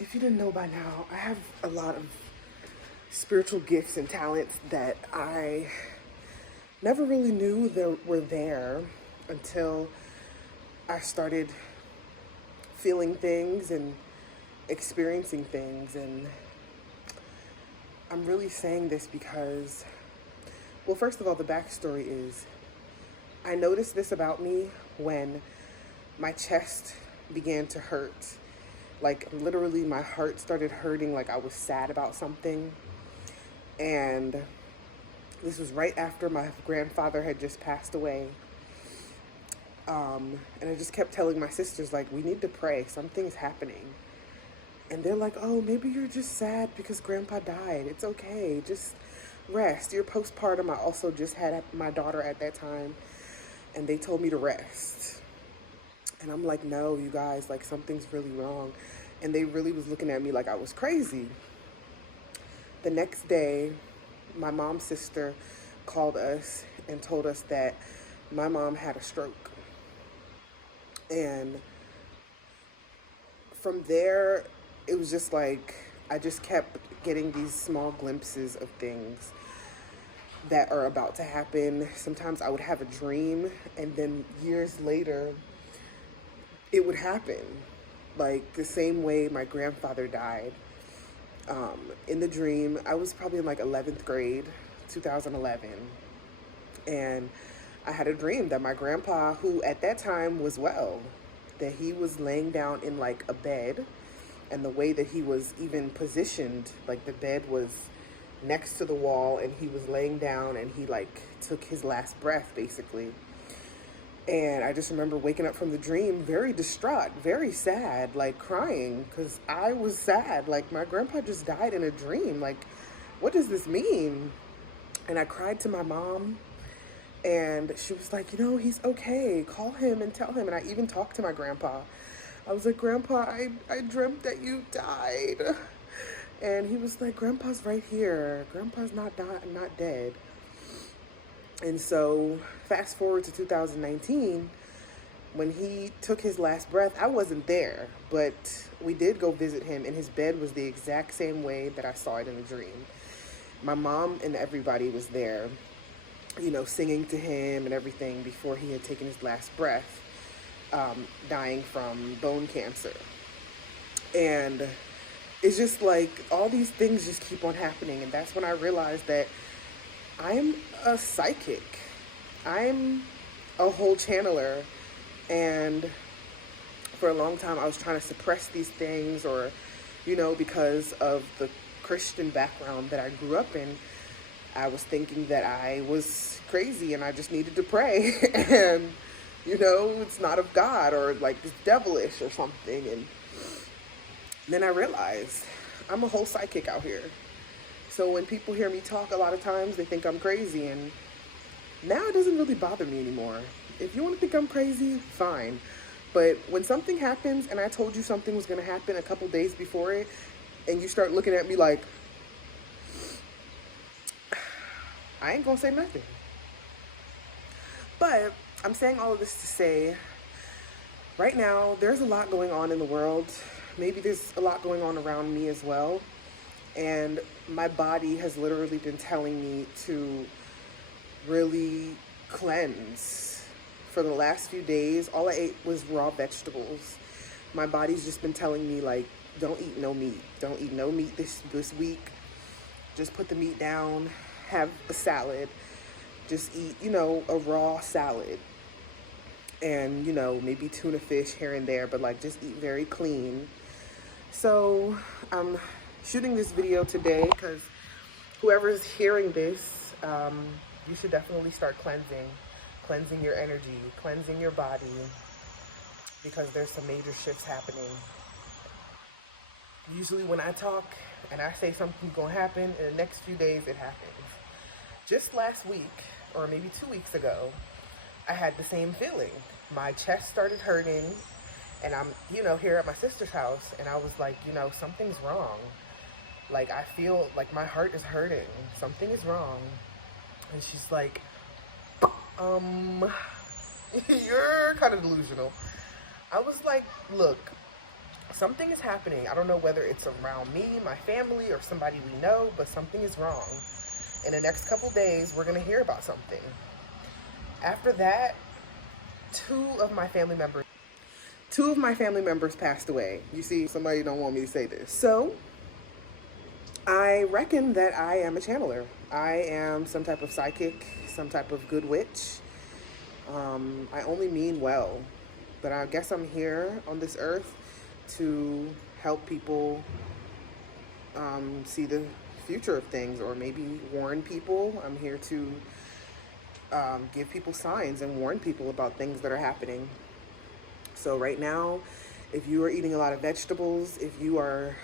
if you didn't know by now, I have a lot of spiritual gifts and talents that I never really knew that were there until I started feeling things and experiencing things. And I'm really saying this because, well, first of all, the backstory is I noticed this about me when my chest began to hurt. Like, literally, my heart started hurting, like I was sad about something. And this was right after my grandfather had just passed away. And I just kept telling my sisters, like, we need to pray. Something's happening. And they're like, oh, maybe you're just sad because grandpa died. It's okay. Just rest. You're postpartum. I also just had my daughter at that time. And they told me to rest. And I'm like, no, you guys, like, something's really wrong. And they really was looking at me like I was crazy. The next day, my mom's sister called us and told us that my mom had a stroke. And from there, it was just like, I just kept getting these small glimpses of things that are about to happen. Sometimes I would have a dream, and then years later, it would happen. Like the same way my grandfather died. In the dream, I was probably in like 11th grade, 2011. And I had a dream that my grandpa, who at that time was well, that he was laying down in like a bed, and the way that he was even positioned, like the bed was next to the wall and he was laying down and he like took his last breath basically. And I just remember waking up from the dream very distraught, very sad, like crying because I was sad. Like, my grandpa just died in a dream. Like, what does this mean? And I cried to my mom, and she was like, you know, he's okay. Call him and tell him. And I even talked to my grandpa. I was like, Grandpa, I dreamt that you died. And he was like, Grandpa's right here. Grandpa's not dead. And so fast forward to 2019, when he took his last breath, I wasn't there, but we did go visit him, and his bed was the exact same way that I saw it in the dream. My mom and everybody was there, you know, singing to him and everything before he had taken his last breath, dying from bone cancer. And it's just like all these things just keep on happening. And that's when I realized that I'm a psychic. I'm a whole channeler. And for a long time, I was trying to suppress these things, or, you know, because of the Christian background that I grew up in, I was thinking that I was crazy and I just needed to pray. And, you know, it's not of God, or like it's devilish or something. And then I realized I'm a whole psychic out here. So when people hear me talk, a lot of times they think I'm crazy, and now it doesn't really bother me anymore. If you want to think I'm crazy, fine. But when something happens and I told you something was going to happen a couple days before it, and you start looking at me like, I ain't going to say nothing. But I'm saying all of this to say, right now, there's a lot going on in the world. Maybe there's a lot going on around me as well. And my body has literally been telling me to really cleanse. For the last few days, all I ate was raw vegetables. My body's just been telling me, like, don't eat no meat. Don't eat no meat this week. Just put the meat down, have a salad. Just eat, you know, a raw salad. And, you know, maybe tuna fish here and there, but like just eat very clean. So I'm shooting this video today because whoever's hearing this, you should definitely start cleansing your energy, cleansing your body, because there's some major shifts happening. Usually when I talk and I say something's gonna happen, in the next few days it happens. Just last week, or maybe 2 weeks ago, I had the same feeling. My chest started hurting, and I'm, you know, here at my sister's house, and I was like, you know, something's wrong. Like, I feel like my heart is hurting. Something is wrong. And she's like, you're kind of delusional. I was like, look, something is happening. I don't know whether it's around me, my family, or somebody we know, but something is wrong. In the next couple days, we're going to hear about something. After that, two of my family members passed away. You see, somebody don't want me to say this. So I reckon that I am a channeler. I am some type of psychic, some type of good witch. I only mean well, but I guess I'm here on this earth to help people see the future of things, or maybe warn people. I'm here to give people signs and warn people about things that are happening. So right now, if you are eating a lot of vegetables, if you are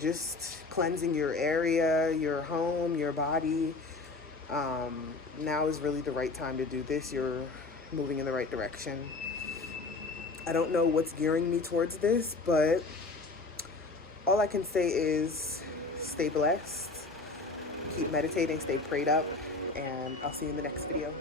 just cleansing your area, your home, your body, now is really the right time to do this. You're moving in the right direction. I don't know what's gearing me towards this, but all I can say is stay blessed, keep meditating, stay prayed up, and I'll see you in the next video.